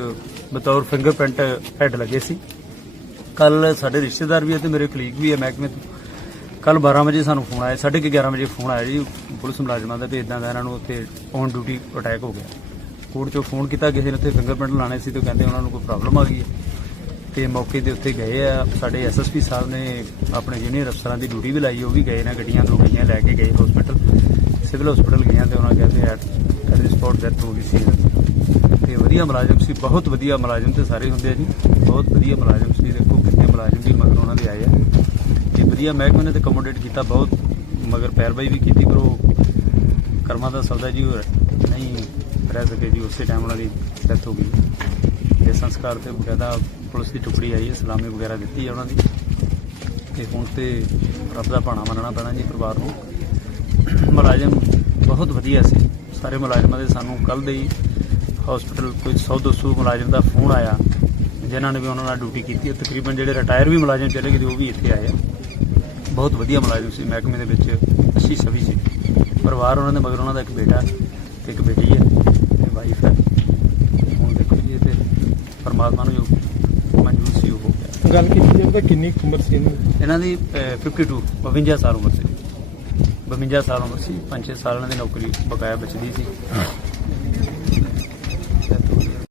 ਬਤੌਰ fingerprint head ਲੱਗੇ ਸੀ। ਕੱਲ ਸਾਡੇ ਰਿਸ਼ਤੇਦਾਰ ਵੀ ਹੈ ਤੇ ਮੇਰੇ ਕਲੀਗ ਵੀ ਹੈ ਮਹਿਕਮੇ ਤੋਂ। ਕੱਲ 12 ਵਜੇ ਸਾਨੂੰ ਫੋਨ ਆਇਆ 11:30 11 ਵਜੇ ਫੋਨ ਆਇਆ ਜੀ, ਪੁਲਿਸ ਮੁਲਾਜ਼ਮਾਂ ਦਾ ਵੀ ਇਦਾਂ ਦਾ ਇਹਨਾਂ ਨੂੰ ਉੱਥੇ ਔਨ ਡਿਊਟੀ ਅਟੈਕ ਹੋ ਗਿਆ। ਕੋਰਟ 'ਚੋਂ ਫੋਨ ਕੀਤਾ, ਕਿਸੇ ਨੇ ਉੱਥੇ ਫਿੰਗਰਪ੍ਰਿੰਟ ਲਾਣੇ ਸੀ ਤੇ ਕਹਿੰਦੇ ਉਹਨਾਂ ਨੂੰ ਕੋਈ ਪ੍ਰੋਬਲਮ ਆ ਗਈ ਹੈ। ਤੇ ਮੌਕੇ ਤੇ ਉੱਥੇ ਗਏ ਆ, ਸਾਡੇ ਐਸਐਸਪੀ ਸਾਹਿਬ ਨੇ ਆਪਣੇ ਜੂਨੀਅਰ ਅਫਸਰਾਂ ਦੀ ਡਿਊਟੀ ਵੀ ਲਾਈ, ਉਹ ਵੀ ਗਏ ਨੇ ਗੱਡੀਆਂ ਦੋ ਗੱਡੀਆਂ ਲੈ ਕੇ ਗਏ ਹਸਪੀਟਲ ਸਿਵਲ ਹਸਪੀਟਲ ਗਏ ਆ ਤੇ ਉਹਨਾਂ ਕਹਿੰਦੇ ਐਟ ਐਟ ਸਪੌਟ ਡੈਥ ਹੋ ਗਈ ਸੀ। ਤੇ ਵਧੀਆ ਮੁਲਾਜ਼ਮ ਸੀ, ਬਹੁਤ ਵਧੀਆ ਮੁਲਾਜ਼ਮ ਤੇ ਸਾਰੇ ਹੁੰਦੇ ਆ ਜੀ। ਬਹੁਤ ਵਧੀਆ ਮੁਲਾਜ਼ਮ ਸੀ, ਦੇਖੋ ਕਿੰਨੇ ਮੁਲਾਜ਼ਮ ਵੀ ਮਗਰ ਉਹਨਾਂ ਦੇ ਆਏ ਆ। ਤੇ ਵਧੀਆ ਮਹਿਕਮੇ ਨੇ ਤੇ ਕਮੋਡੇਟ ਕੀਤਾ ਬਹੁਤ, ਮਗਰ ਪੈਰਵਾਈ ਵੀ ਕੀਤੀ, ਪਰ ਉਹ ਕਰਮਾਂ ਦਾ ਸੌਦਾ ਜੀ, ਉਹ ਨਹੀਂ ਰਹਿ ਸਕੇ ਜੀ, ਉਸੇ ਟਾਈਮ ਉਹਨਾਂ ਦੀ ਡੈਥ ਹੋ ਗਈ। ਤੇ ਸੰਸਕਾਰ ਤੇ ਬਕਾਇਦਾ ਪੁਲਿਸ ਦੀ ਟੁਕੜੀ ਆਈ ਹੈ, ਸਲਾਮੀ ਵਗੈਰਾ ਦਿੱਤੀ ਹੈ ਉਹਨਾਂ ਦੀ। ਤੇ ਹੁਣ ਤੇ ਰੱਬ ਦਾ ਭਾਣਾ ਮੰਨਣਾ ਪੈਣਾ ਜੀ ਪਰਿਵਾਰ ਨੂੰ। ਮੁਲਾਜ਼ਮ ਬਹੁਤ ਵਧੀਆ ਸੀ। ਸਾਰੇ ਮੁਲਾਜ਼ਮਾਂ ਦੇ ਸਾਨੂੰ ਕੱਲ ਦੇ ਹੀ ਹਸਪੀਟਲ ਕੋਈ 100 200 ਮੁਲਾਜ਼ਮ ਦਾ ਫੋਨ ਆਇਆ ਜਿਨ੍ਹਾਂ ਨੇ ਵੀ ਉਹਨਾਂ ਨਾਲ ਡਿਊਟੀ ਕੀਤੀ। ਹੈ ਤਕਰੀਬਨ ਜਿਹੜੇ ਰਿਟਾਇਰ ਵੀ ਮੁਲਾਜ਼ਮ ਚਲੇ ਗਏ ਉਹ ਵੀ ਇੱਥੇ ਆਏ ਆ। ਬਹੁਤ ਵਧੀਆ ਮੁਲਾਜ਼ਮ ਸੀ ਮਹਿਕਮੇ ਦੇ ਵਿੱਚ ਅੱਛੀ ਛਵੀ ਸੀ। ਪਰਿਵਾਰ ਉਹਨਾਂ ਦੇ ਮਗਰ ਉਹਨਾਂ ਦਾ ਇੱਕ ਬੇਟਾ ਤੇ ਇੱਕ ਬੇਟੀ ਹੈ ਤੇ ਵਾਈਫ ਹੈ ਹੁਣ ਦੇਖੋ ਜੀ ਇਹ ਤੇ ਪਰਮਾਤਮਾ ਨੂੰ ਜੋ ਮਨਜ਼ੂਰ ਸੀ ਉਹ ਹੋ ਗਿਆ। ਗੱਲ ਕੀਤੀ ਜਾਵੇ ਤਾਂ ਕਿੰਨੀ ਉਮਰ ਸੀ ਇਹਨਾਂ ਦੀ? ਇਹਨਾਂ ਦੀ ਅਹ, 52 52 ਸਾਲ ਉਮਰ ਸੀ। 52 ਸਾਲ ਉਮਰ ਸੀ 5-6 ਸਾਲ ਇਹਨਾਂ ਦੀ ਨੌਕਰੀ ਬਕਾਇਆ ਬਚਦੀ ਸੀ।